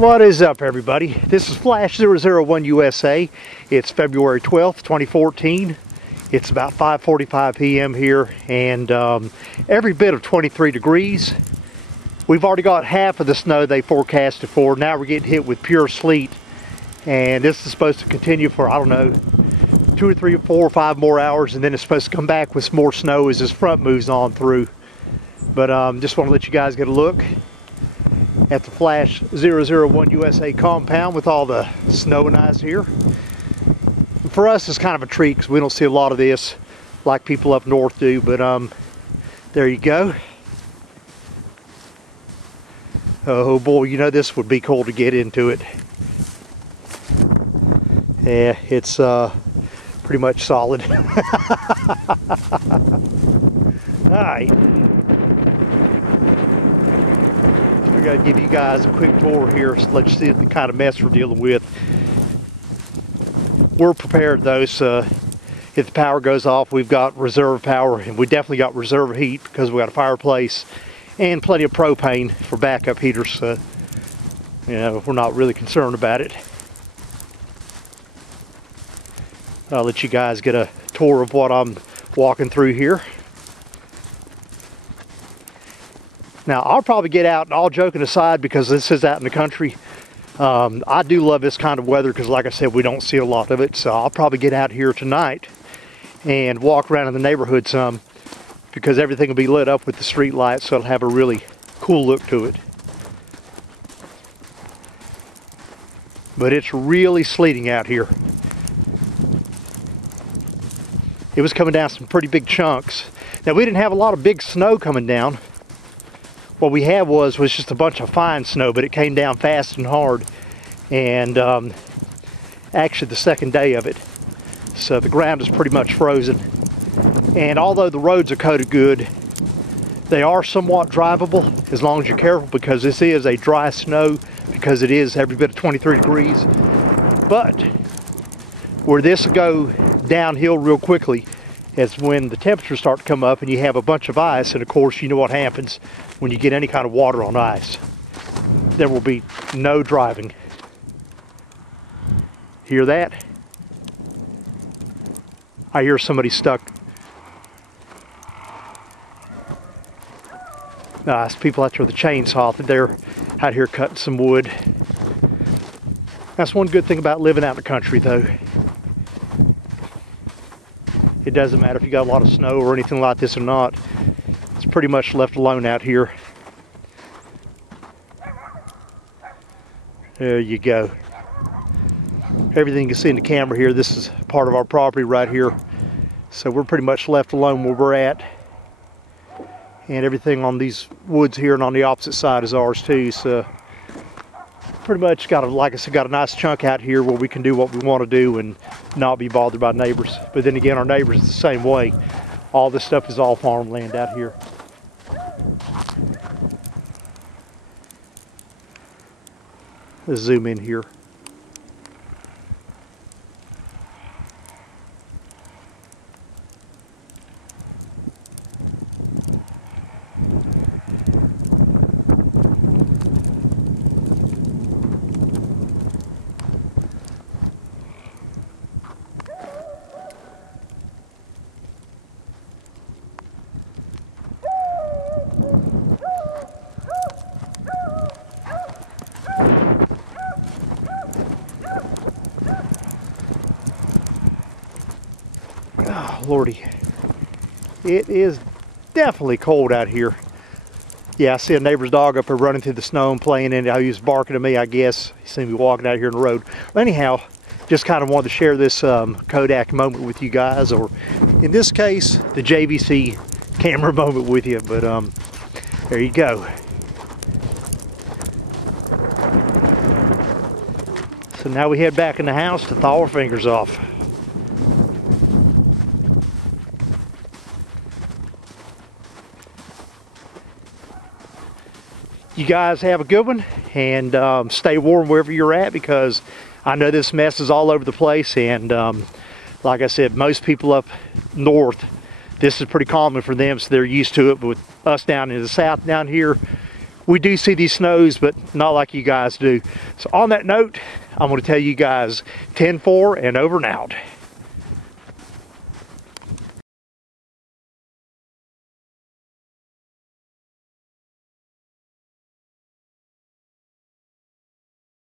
What is up, everybody? This is Flash 001 USA. It's February 12th, 2014. It's about 5:45 p.m. here, and every bit of 23 degrees. We've already got half of the snow they forecasted for. Now we're getting hit with pure sleet, and this is supposed to continue for, I don't know, 2 or 3 or 4 or 5 more hours, and then it's supposed to come back with some more snow as this front moves on through. But just want to let you guys get a look at the Flash 001 USA compound with all the snow and ice here. For us, it's kind of a treat because we don't see a lot of this like people up north do, but there you go. Oh boy, you know this would be cool to get into it. Yeah, it's pretty much solid. Alright. I gotta give you guys a quick tour here so let you see the kind of mess we're dealing with. We're prepared though, so if the power goes off, we've got reserve power, and we definitely got reserve heat because we got a fireplace and plenty of propane for backup heaters, so you know, we're not really concerned about it. I'll let you guys get a tour of what I'm walking through here. Now, I'll probably get out, and all joking aside, because this is out in the country, I do love this kind of weather because, like I said, we don't see a lot of it. So I'll probably get out here tonight and walk around in the neighborhood some, because everything will be lit up with the street lights, so it'll have a really cool look to it. But it's really sleeting out here. It was coming down some pretty big chunks. Now, we didn't have a lot of big snow coming down. What we had was just a bunch of fine snow, but it came down fast and hard, and actually the second day of it. So the ground is pretty much frozen. And although the roads are coated good, they are somewhat drivable as long as you're careful, because this is a dry snow, because it is every bit of 23 degrees. But where this will go downhill real quickly is when the temperatures start to come up and you have a bunch of ice, and of course you know what happens when you get any kind of water on ice. There will be no driving. Hear that? I hear somebody stuck. It's people out there with a chainsaw. They're out here cutting some wood. That's one good thing about living out in the country, though. It doesn't matter if you got a lot of snow or anything like this or not. It's pretty much left alone out here. There you go. Everything you can see in the camera here, this is part of our property right here. So we're pretty much left alone where we're at. And everything on these woods here and on the opposite side is ours too. So pretty much got like I said, got a nice chunk out here where we can do what we want to do and not be bothered by neighbors. But then again, our neighbors is the same way. All this stuff is all farmland out here. Let's zoom in here. Oh, Lordy. It is definitely cold out here. Yeah, I see a neighbor's dog up there running through the snow and playing in it. He was barking at me, I guess. He seen me walking out here in the road. Well, anyhow, just kind of wanted to share this Kodak moment with you guys, or in this case, the JVC camera moment with you. But there you go. So now we head back in the house to thaw our fingers off. You guys have a good one, and stay warm wherever you're at, because I know this mess is all over the place, and like I said, most people up north, this is pretty common for them, so they're used to it. But with us down in the south down here, we do see these snows, but not like you guys do. So on that note, I'm going to tell you guys 10-4 and over and out.